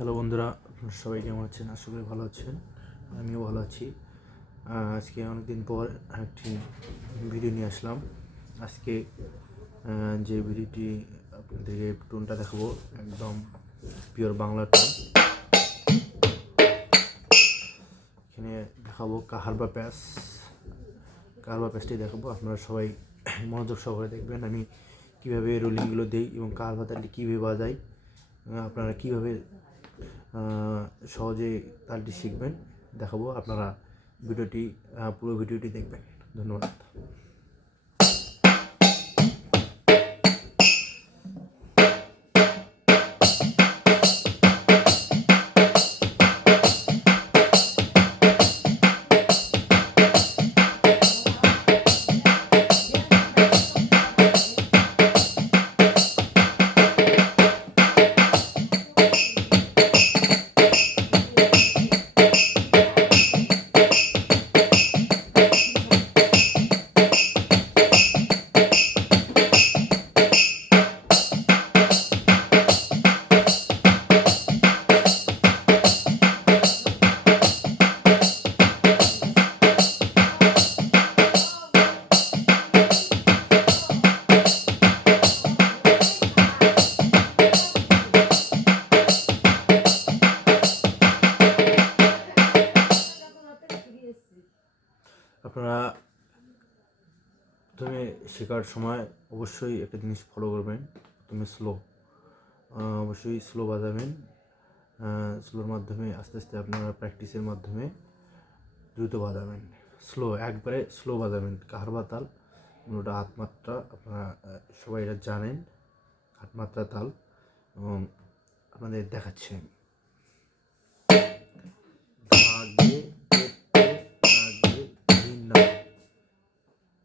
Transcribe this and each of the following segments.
Hello বন্ধুরা, আপনারা সবাই কেমন আছেন? আশা করি ভালো আছেন। আমিও ভালো আছি। আজকে অনেকদিন পর একটি ভিডিও নিয়ে আসলাম। আজকে যে ভিডিওটি আপনাদেরকে টোনটা দেখাবো, একদম পিওর বাংলা টোন। এখানে দেখাবো কাহারবা প্যাচটি দেখাবো। আপনারা সবাই মনোযোগ সহকারে দেখবেন আমি কীভাবে রোলিংগুলো দিই এবং কাহারবা তালটি কীভাবে বাজাই, আপনারা কীভাবে সহজে তালটি শিখবেন দেখাবো। আপনারা পুরো ভিডিওটি দেখবেন। ধন্যবাদ। আপনারা প্রথমে শেখার সময় অবশ্যই একটা জিনিস ফলো করবেন। প্রথমে অবশ্যই স্লো বাজাবেন। স্লোর মাধ্যমে আস্তে আস্তে আপনারা প্র্যাকটিসের মাধ্যমে দ্রুত বাজাবেন। একবারে স্লো বাজাবেন। কাহারবা তাল ওটা হাতমাত্রা, আপনারা সবাই এটা জানেন, হাতমাত্রা তাল। এবং আপনাদের দেখাচ্ছি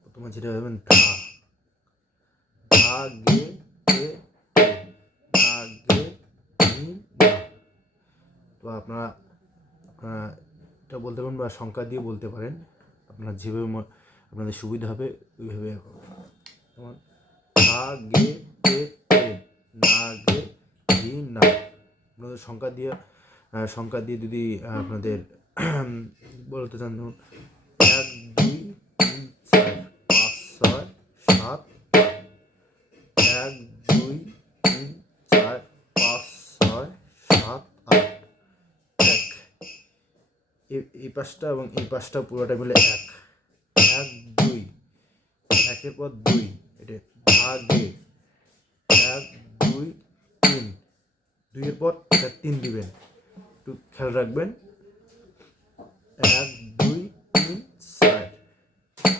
প্রথমে যেটা ভাবেন ধা গে তে ধা গে নি না। তো আপনারা এটা বলতে পারেন বা সংখ্যা দিয়ে বলতে পারেন, আপনারা যেভাবে আপনাদের সুবিধা হবে ওইভাবে। যেমন ধা গে তে না গে নি না। আপনাদের সংখ্যা দিয়ে যদি আপনাদের বলতে চান, ধরুন 1 2 3 4 5 6 7 8 1 2 3 4 5 6 7 8 1। এই পাঁচটা এবং এই পাঁচটা পুরোটা মিলে 1 1 2, একের পর 2, এটা ভাগে 1 2 3, 2 এর পর এটা 3 দিবেন। একটু খেয়াল রাখবেন। 1 2 3 4,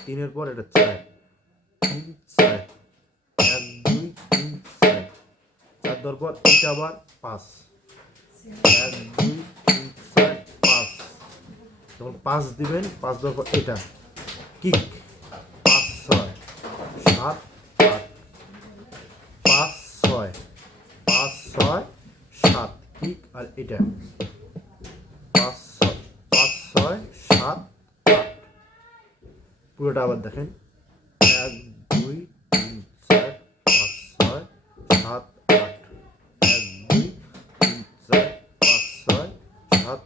3 এর পর এটা 4 3 4, 1 2 3 4, 4 দেওয়ার পর এটা আবার 5 1 2 3 4 5। যখন 5 দিবেন, 5 দেওয়ার পর এটা কিক 5 6 7 8 5 6 5 6 7 কিক, আর এটা 5 6 7 8। পুরোটা আবার দেখেন 1 2 3 4 5 6 7 8 1 2 3 4 5 6 7